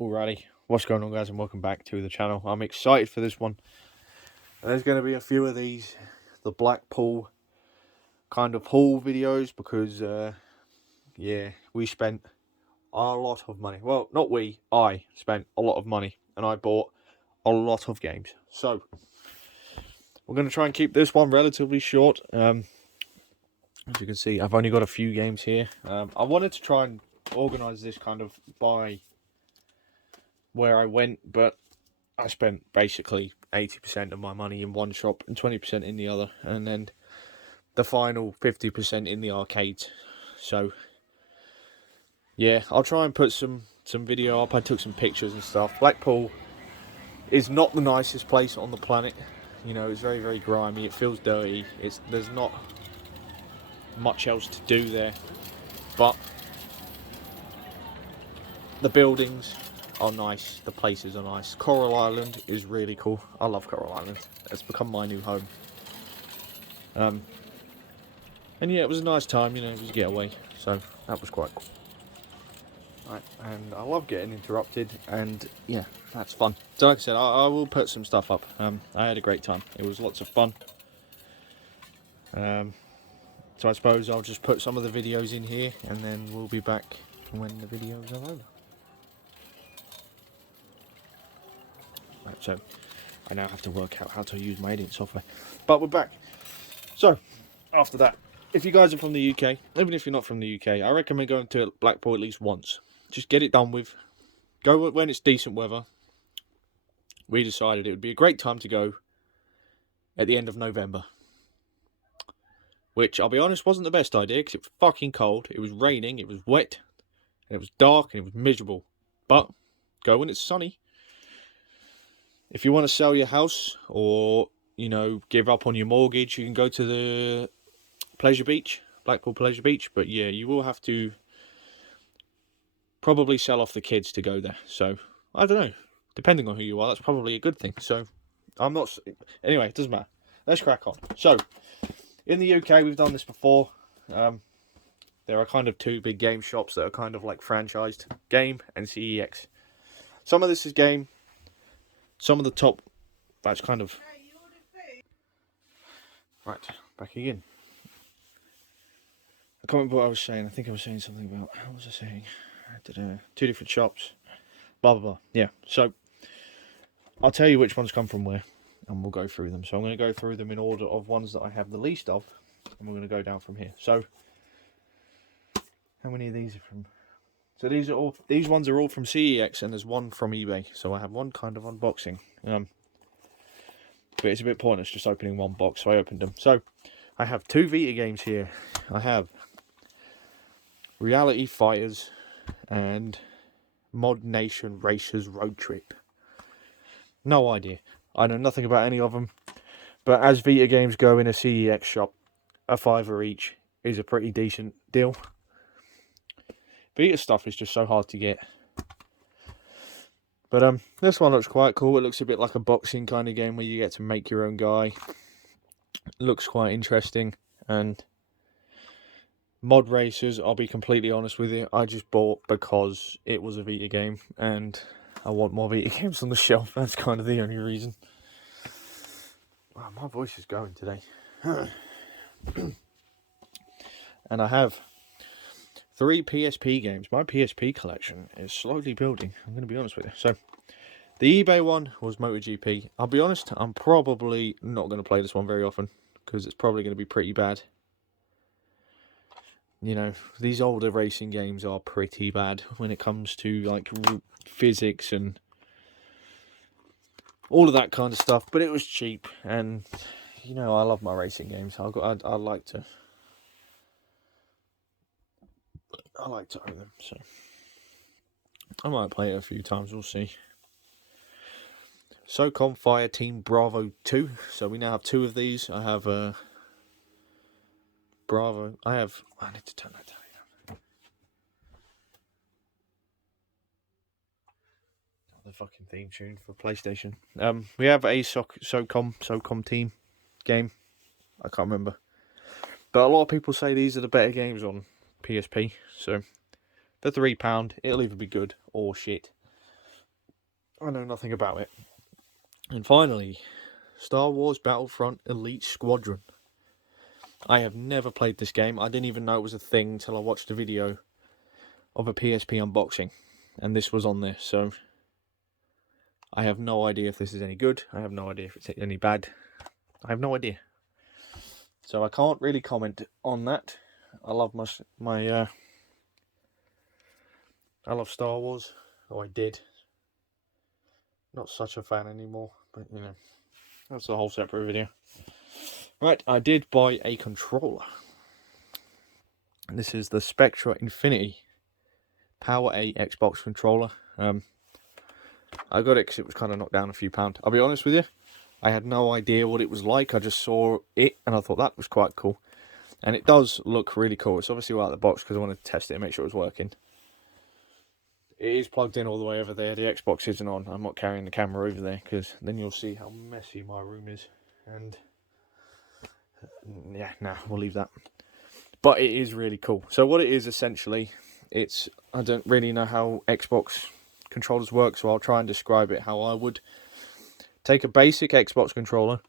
Alrighty, what's going on, guys, and welcome back to the channel. I'm excited for this one. And there's going to be a few of these, the Blackpool kind of haul videos, because yeah, we spent a lot of money. Well, not we, I spent a lot of money, and I bought a lot of games. So we're going to try and keep this one relatively short. As you can see, I've only got a few games here. I wanted to try and organise this kind of by where I went, but I spent basically 80% of my money in one shop and 20% in the other, and then the final 50% in the arcades. So yeah, I'll try and put some video up. I took some pictures and stuff. Blackpool is not the nicest place on the planet. You know, it's very, very grimy. It feels dirty. There's not much else to do there, but the buildings are nice, the places are nice. Coral Island is really cool. I love Coral Island. It's become my new home. And yeah, it was a nice time, you know, it was a getaway, so that was quite cool. Right, and I love getting interrupted, and yeah, that's fun. So like I said, I will put some stuff up. I had a great time. It was lots of fun. So I suppose I'll just put some of the videos in here, and then we'll be back when the videos are over. Right, so I now have to work out how to use my editing software. But we're back. So, after that, if you guys are from the UK, even if you're not from the UK, I recommend going to Blackpool at least once. Just get it done with. Go when it's decent weather. We decided it would be a great time to go at the end of November. Which, I'll be honest, wasn't the best idea, because it was fucking cold, it was raining, it was wet, and it was dark, and it was miserable. But, go when it's sunny. If you want to sell your house, or, you know, give up on your mortgage, you can go to the Pleasure Beach, Blackpool Pleasure Beach. But yeah, you will have to probably sell off the kids to go there. So, I don't know. Depending on who you are, that's probably a good thing. So, I'm not... Anyway, it doesn't matter. Let's crack on. So, in the UK, we've done this before. There are kind of two big game shops that are kind of like franchised. Game and CEX. Some of this is Game. Some of the top... That's kind of... Right, back again. I can't remember what I was saying. I think I was saying something about... What was I saying? Two different shops. Blah, blah, blah. Yeah, so... I'll tell you which ones come from where. And we'll go through them. So I'm going to go through them in order of ones that I have the least of. And we're going to go down from here. So... How many of these are from... So these ones are all from CEX, and there's one from eBay. So I have one kind of unboxing. But it's a bit pointless just opening one box, so I opened them. So I have two Vita games here. I have Reality Fighters and Mod Nation Racers Road Trip. No idea. I know nothing about any of them. But as Vita games go in a CEX shop, a $5 each is a pretty decent deal. Vita stuff is just so hard to get. But this one looks quite cool. It looks a bit like a boxing kind of game where you get to make your own guy. It looks quite interesting. And Mod Racers, I'll be completely honest with you, I just bought because it was a Vita game and I want more Vita games on the shelf. That's kind of the only reason. Wow, my voice is going today. And I have 3 PSP games. My PSP collection is slowly building, I'm going to be honest with you. So, the eBay one was MotoGP. I'll be honest, I'm probably not going to play this one very often, because it's probably going to be pretty bad. You know, these older racing games are pretty bad when it comes to, like, physics and all of that kind of stuff. But it was cheap, and, you know, I love my racing games. I like to own them, so I might play it a few times, we'll see. SOCOM Fire Team Bravo 2. So we now have 2 of these. I have Bravo. I need to turn that down. The fucking theme tune for PlayStation. We have a SOCOM team game. I can't remember. But a lot of people say these are the better games on PSP. So, for £3, it'll either be good or shit. I know nothing about it. And finally, Star Wars Battlefront Elite Squadron. I have never played this game. I didn't even know it was a thing until I watched a video of a PSP unboxing, and this was on there. So I have no idea if this is any good. I have no idea if it's any bad. I have no idea. So I can't really comment on that. I love I love Star Wars. Oh, I did. Not such a fan anymore, but you know, that's a whole separate video. Right, I did buy a controller. This is the Spectra Infinity Power A Xbox controller. I got it because it was kind of knocked down a few pounds. I'll be honest with you, I had no idea what it was like. I just saw it and I thought that was quite cool. And it does look really cool. It's obviously out of the box because I wanted to test it and make sure it was working. It is plugged in all the way over there. The Xbox isn't on. I'm not carrying the camera over there because then you'll see how messy my room is. And yeah, nah, we'll leave that. But it is really cool. So what it is essentially, I don't really know how Xbox controllers work, so I'll try and describe it how I would. Take a basic Xbox controller,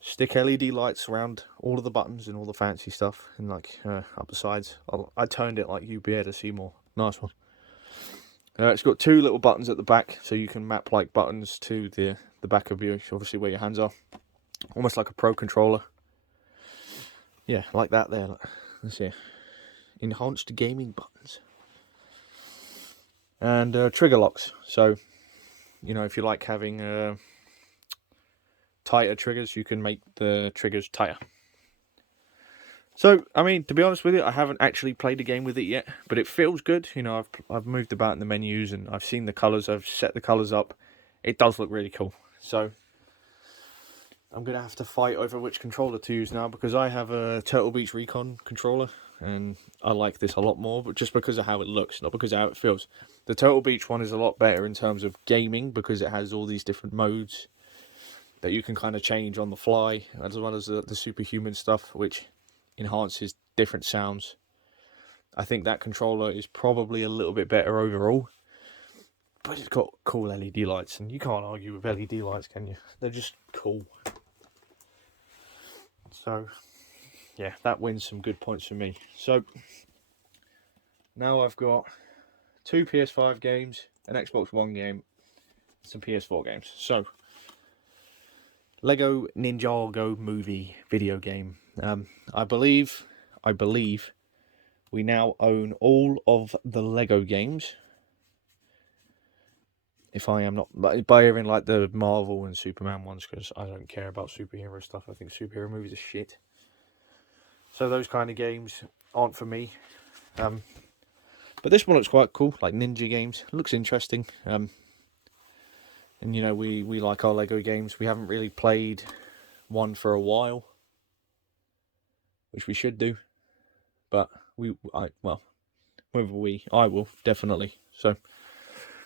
stick LED lights around all of the buttons and all the fancy stuff, and like up the sides. I turned it like you'd be able to see more. Nice one. It's got two little buttons at the back, so you can map like buttons to the back of you, obviously where your hands are. Almost like a Pro controller. Yeah, like that there. Let's see. Enhanced gaming buttons. And trigger locks. So, you know, if you like having tighter triggers, you can make the triggers tighter. So, I mean, to be honest with you, I haven't actually played a game with it yet, but it feels good. You know, I've moved about in the menus and I've seen the colours. I've set the colours up. It does look really cool. So, I'm going to have to fight over which controller to use now because I have a Turtle Beach Recon controller and I like this a lot more, but just because of how it looks, not because of how it feels. The Turtle Beach one is a lot better in terms of gaming because it has all these different modes that you can kind of change on the fly, as well as the superhuman stuff, which enhances different sounds. I think that controller is probably a little bit better overall, but it's got cool LED lights, and you can't argue with LED lights, can you? They're just cool. So, yeah, that wins some good points for me. So, now I've got 2 PS5 games, an Xbox One game, some PS4 games. So, Lego Ninjago movie video game. I believe we now own all of the Lego games. If I am not, by even like the Marvel and Superman ones, because I don't care about superhero stuff. I think superhero movies are shit. So those kind of games aren't for me. But this one looks quite cool, like ninja games. It looks interesting. And you know, we like our Lego games. We haven't really played one for a while, which we should do. But I will definitely. So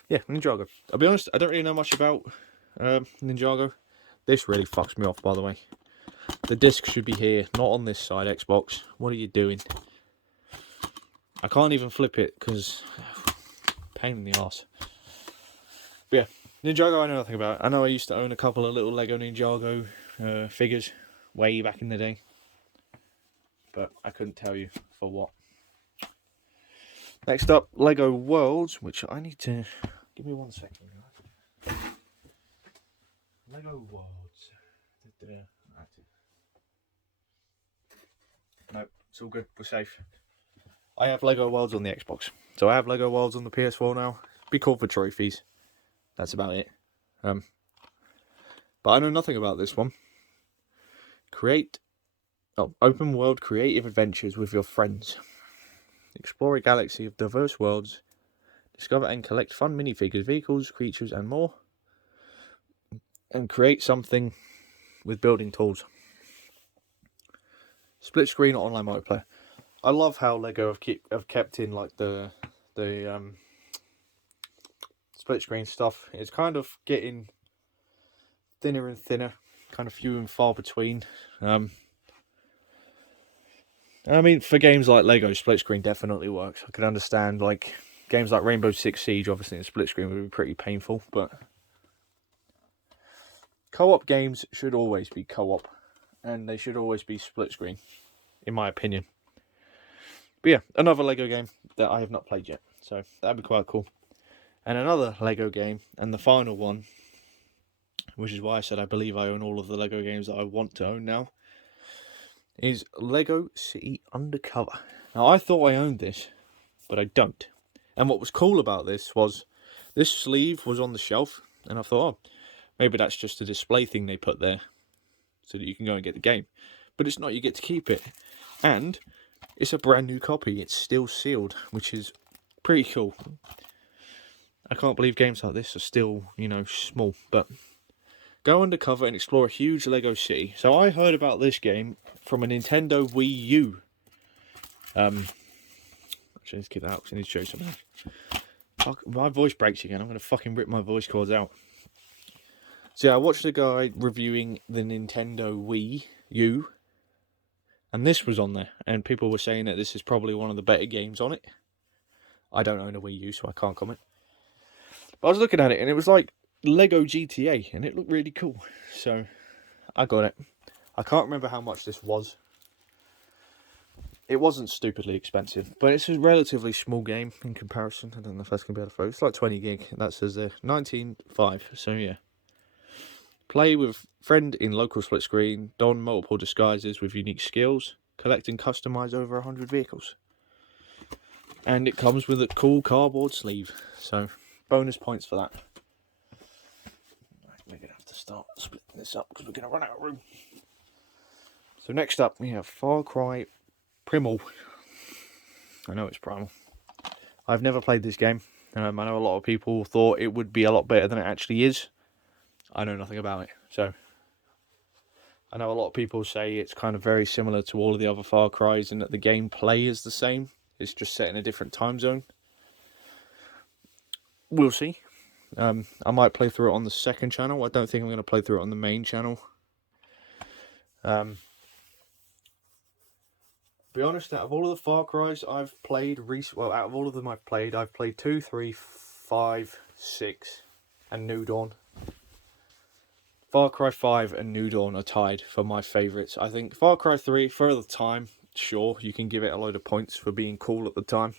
yeah, Ninjago. I'll be honest, I don't really know much about Ninjago. This really fucks me off, by the way. The disc should be here, not on this side, Xbox. What are you doing? I can't even flip it because pain in the arse. But yeah, Ninjago I know nothing about. I know I used to own a couple of little Lego Ninjago figures way back in the day, but I couldn't tell you for what. Next up, Lego Worlds, which I need to... Give me 1 second. Lego Worlds. No, it's all good. We're safe. I have Lego Worlds on the Xbox. So I have Lego Worlds on the PS4 now. Be cool for trophies. That's about it. But I know nothing about this one. Open world creative adventures with your friends. Explore a galaxy of diverse worlds. Discover and collect fun minifigures, vehicles, creatures, and more. And create something with building tools. Split screen or online multiplayer. I love how Lego have kept in like the split screen stuff. It's kind of getting thinner and thinner, kind of few and far between. I mean, for games like Lego, split screen definitely works. I can understand like games like Rainbow Six Siege, obviously in split screen, would be pretty painful, but co-op games should always be co-op, and they should always be split screen, in my opinion. But yeah, another Lego game that I have not played yet, so that'd be quite cool. And another Lego game, and the final one, which is why I said I believe I own all of the Lego games that I want to own now, is Lego City Undercover. Now, I thought I owned this, but I don't. And what was cool about this was, this sleeve was on the shelf, and I thought, oh, maybe that's just a display thing they put there, so that you can go and get the game. But it's not, you get to keep it. And it's a brand new copy, it's still sealed, which is pretty cool. I can't believe games like this are still, you know, small, but go undercover and explore a huge Lego city. So I heard about this game from a Nintendo Wii U. Actually, let's get that out because I need to show you something. Fuck, my voice breaks again. I'm going to fucking rip my voice cords out. So yeah, I watched a guy reviewing the Nintendo Wii U, and this was on there, and people were saying that this is probably one of the better games on it. I don't own a Wii U, so I can't comment. But I was looking at it, and it was like Lego GTA, and it looked really cool. So I got it. I can't remember how much this was. It wasn't stupidly expensive, but it's a relatively small game in comparison. I don't know if that's going to be able to focus. It's like 20 gig. That says there 19.5. So yeah. Play with friend in local split screen. Don multiple disguises with unique skills. Collect and customize over 100 vehicles. And it comes with a cool cardboard sleeve. So bonus points for that. We're going to have to start splitting this up because we're going to run out of room. So next up we have Far Cry Primal. I know it's Primal. I've never played this game. I know a lot of people thought it would be a lot better than it actually is. I know nothing about it. So I know a lot of people say it's kind of very similar to all of the other Far Cries and that the gameplay is the same. It's just set in a different time zone. We'll see. I might play through it on the second channel. I don't think I'm going to play through it on the main channel. Be honest, out of all of the Far Cries I've played, out of all of them I've played 2, 3, 5, 6, and New Dawn. Far Cry 5 and New Dawn are tied for my favourites. I think Far Cry 3, for the time, sure, you can give it a load of points for being cool at the time.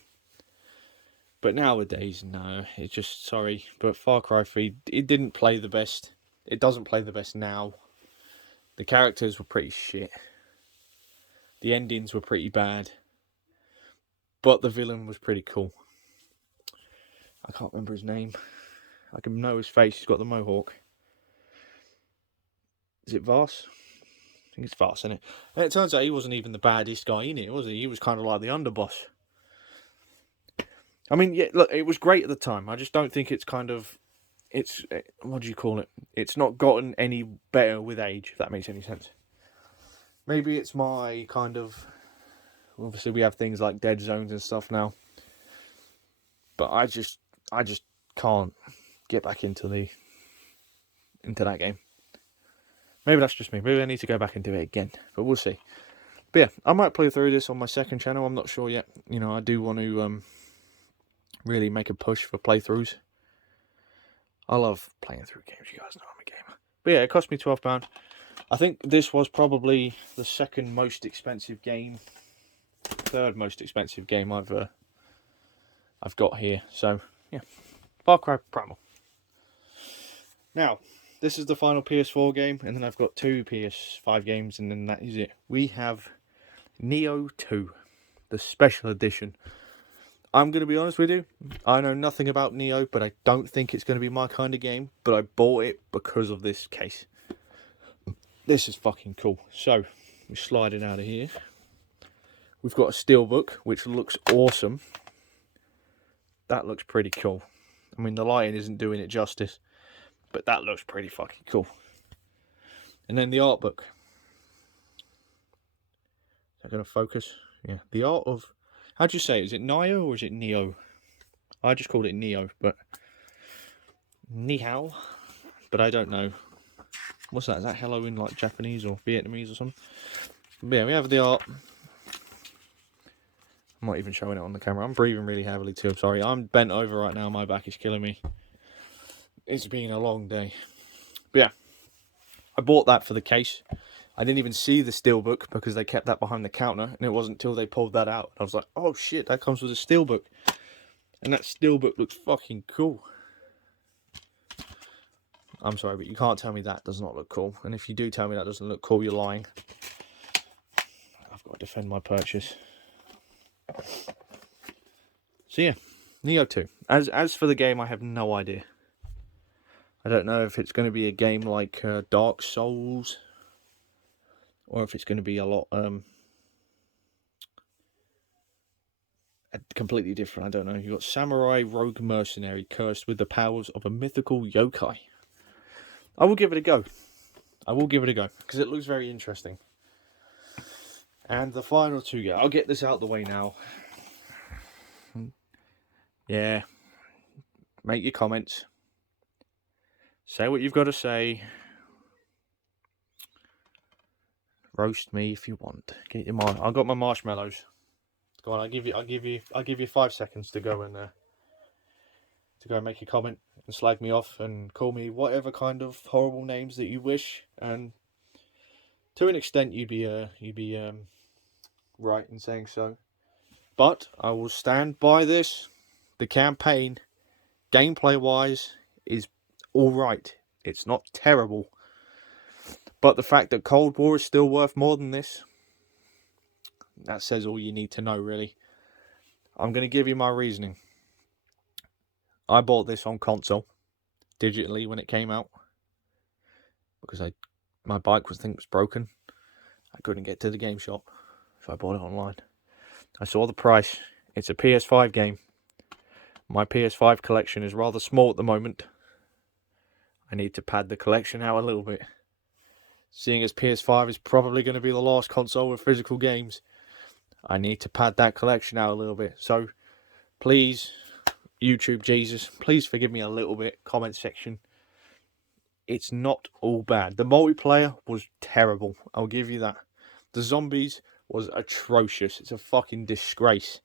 But nowadays, no, it's just, sorry, but Far Cry 3, it didn't play the best. It doesn't play the best now. The characters were pretty shit. The endings were pretty bad. But the villain was pretty cool. I can't remember his name. I can know his face, he's got the mohawk. Is it Voss? I think it's Voss, isn't it? And it turns out he wasn't even the baddest guy in it, was he? He was kind of like the underboss. I mean, yeah, look, it was great at the time. I just don't think it's kind of... It's... What do you call it? It's not gotten any better with age, if that makes any sense. Maybe it's my kind of... Obviously, we have things like dead zones and stuff now. But I just can't get back into that game. Maybe that's just me. Maybe I need to go back and do it again. But we'll see. But yeah, I might play through this on my second channel. I'm not sure yet. You know, I do want to really make a push for playthroughs. I love playing through games. You guys know I'm a gamer. But yeah, it cost me £12. I think this was probably the second most expensive game. Third most expensive game I've got here. So, yeah. Far Cry Primal. Now, this is the final PS4 game, and then I've got 2 PS5 games, and then that is it. We have Neo 2, the special edition. I'm going to be honest with you, I know nothing about Neo, but I don't think it's going to be my kind of game, but I bought it because of this case. This is fucking cool. So, we slide it out of here. We've got a steelbook, which looks awesome. That looks pretty cool. I mean, the lighting isn't doing it justice, but that looks pretty fucking cool. And then the art book. Is that going to focus? Yeah. The art of... How do you say it? Is it Nio or is it Neo? I just called it Neo, but... Ni hao? But I don't know. What's that? Is that hello in like Japanese or Vietnamese or something? But yeah, we have the art. I'm not even showing it on the camera. I'm breathing really heavily too. I'm sorry. I'm bent over right now. My back is killing me. It's been a long day. But yeah, I bought that for the case. I didn't even see the steelbook because they kept that behind the counter, and it wasn't until they pulled that out. I was like, oh shit, that comes with a steelbook. And that steelbook looks fucking cool. I'm sorry, but you can't tell me that does not look cool. And if you do tell me that doesn't look cool, you're lying. I've got to defend my purchase. So yeah, Neo 2. As for the game, I have no idea. I don't know if it's going to be a game like Dark Souls, or if it's going to be a lot completely different. I don't know. You've got Samurai Rogue Mercenary cursed with the powers of a mythical yokai. I will give it a go. I will give it a go because it looks very interesting. And the final two, I'll get this out the way now. Yeah. Make your comments. Say what you've got to say. Roast me if you want. Get your I've got my marshmallows. Go on, I'll give you 5 seconds to go and make a comment and slag me off and call me whatever kind of horrible names that you wish. And to an extent, you'd be right in saying so. But I will stand by this. The campaign, gameplay-wise, is all right. It's not terrible. But the fact that Cold War is still worth more than this, that says all you need to know, really. I'm going to give you my reasoning. I bought this on console, digitally, when it came out. Because my bike was broken. I couldn't get to the game shop, so I bought it online. I saw the price. It's a PS5 game. My PS5 collection is rather small at the moment. I need to pad the collection out a little bit. Seeing as PS5 is probably going to be the last console with physical games, I need to pad that collection out a little bit. So, please, YouTube Jesus, please forgive me a little bit. Comment section. It's not all bad. The multiplayer was terrible. I'll give you that. The zombies was atrocious. It's a fucking disgrace.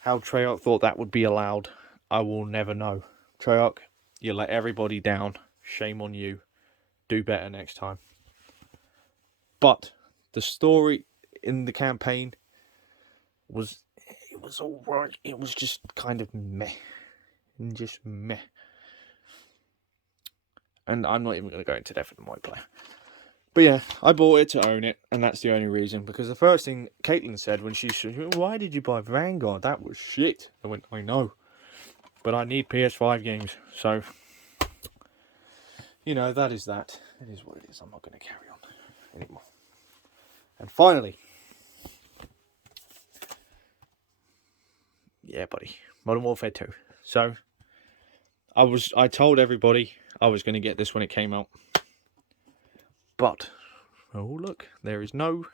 How Treyarch thought that would be allowed, I will never know. Treyarch, you let everybody down. Shame on you. Do better next time. But the story in the campaign was alright. It was just kind of meh. Just meh. And I'm not even going to go into depth with the multiplayer. But yeah, I bought it to own it, and that's the only reason. Because the first thing Caitlin said when she said, why did you buy Vanguard? That was shit. I went, I know. But I need PS5 games, so... You know, that is that. It is what it is. I'm not going to carry on anymore. And finally... Yeah, buddy. Modern Warfare 2. So, I told everybody I was going to get this when it came out. But, oh look, there is no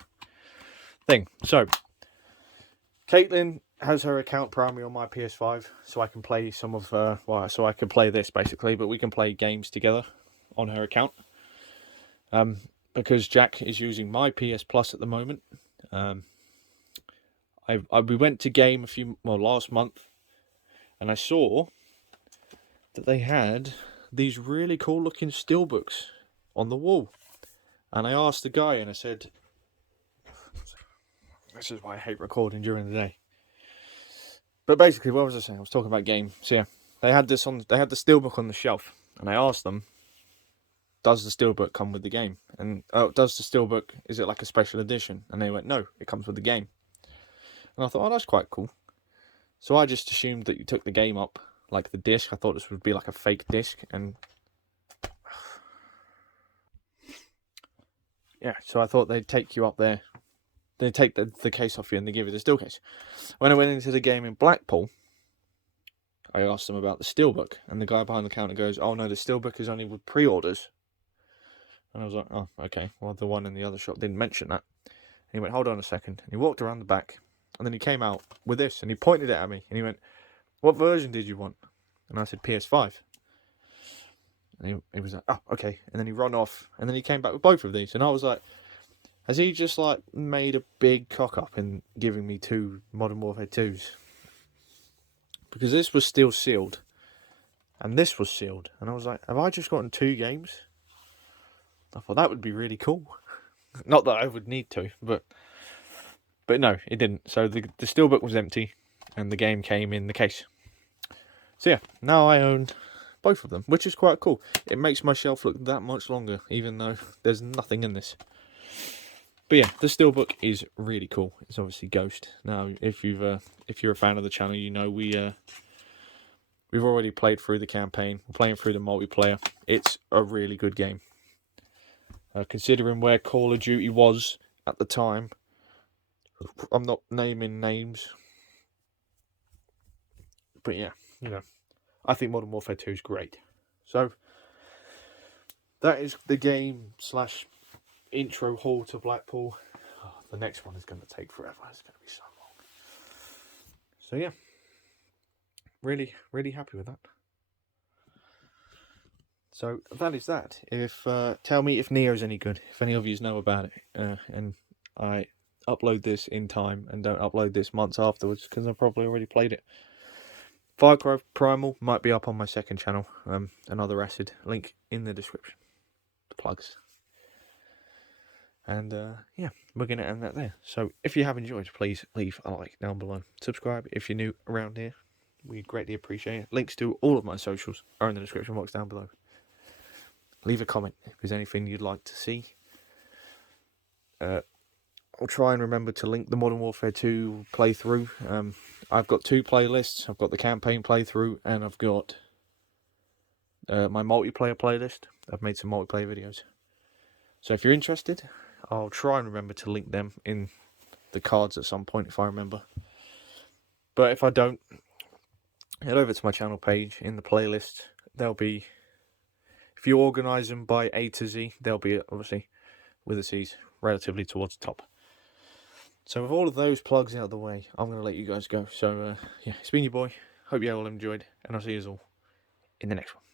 thing. So, Caitlin has her account primarily on my PS5, so I can play some of so I can play this basically, but we can play games together on her account. Because Jack is using my PS Plus at the moment. We went to Game last month, and I saw that they had these really cool looking steelbooks on the wall. And I asked the guy, and I said, this is why I hate recording during the day. But basically, what was I saying? I was talking about Game. So yeah, they had the steelbook on the shelf, and I asked them, does the steelbook come with the game? And does the steelbook, is it like a special edition? And they went, no, it comes with the game. And I thought, oh, that's quite cool. So I just assumed that you took the game up, like the disc. I thought this would be like a fake disc, and yeah, so I thought they'd take you up there. They'd take the case off you and they give you the steel case. When I went into the game in Blackpool, I asked them about the steelbook, and the guy behind the counter goes, oh no, the steelbook is only with pre-orders. And I was like, oh, okay. Well, the one in the other shop didn't mention that. And he went, hold on a second. And he walked around the back, and then he came out with this, and he pointed it at me, and he went, what version did you want? And I said, PS5. And he was like, oh, okay. And then he ran off, and then he came back with both of these. And I was like, Has he just like made a big cock up in giving me 2 Modern Warfare 2s? Because this was still sealed, and this was sealed, and I was like, have I just gotten 2 games? I thought that would be really cool. Not that I would need to, but no, it didn't. So the steelbook was empty, and the game came in the case. So yeah, now I own both of them, which is quite cool. It makes my shelf look that much longer, even though there's nothing in this. But yeah, the steelbook is really cool. It's obviously Ghost. Now, if you're a fan of the channel, you know we've already played through the campaign. We're playing through the multiplayer. It's a really good game. Considering where Call of Duty was at the time, I'm not naming names, but yeah, you know, I think Modern Warfare 2 is great. So that is the game / intro haul to Blackpool. Oh, the next one is going to take forever. It's going to be so long. So yeah, really, really happy with that. So that is that. If tell me if Neo's any good. If any of you know about it, and I upload this in time and don't upload this months afterwards, because I've probably already played it. Far Cry Primal might be up on my second channel. Another Acid link in the description. The plugs. And yeah, we're going to end that there. So if you have enjoyed, please leave a like down below. Subscribe if you're new around here. We'd greatly appreciate it. Links to all of my socials are in the description box down below. Leave a comment if there's anything you'd like to see. I'll try and remember to link the Modern Warfare 2 playthrough. I've got 2 playlists. I've got the campaign playthrough, and I've got my multiplayer playlist. I've made some multiplayer videos. So if you're interested, I'll try and remember to link them in the cards at some point if I remember. But if I don't, head over to my channel page in the playlist. There'll be, if you organise them by A to Z, they'll be obviously with the C's relatively towards the top. So with all of those plugs out of the way, I'm going to let you guys go. So yeah, it's been your boy. Hope you all enjoyed, and I'll see you all in the next one.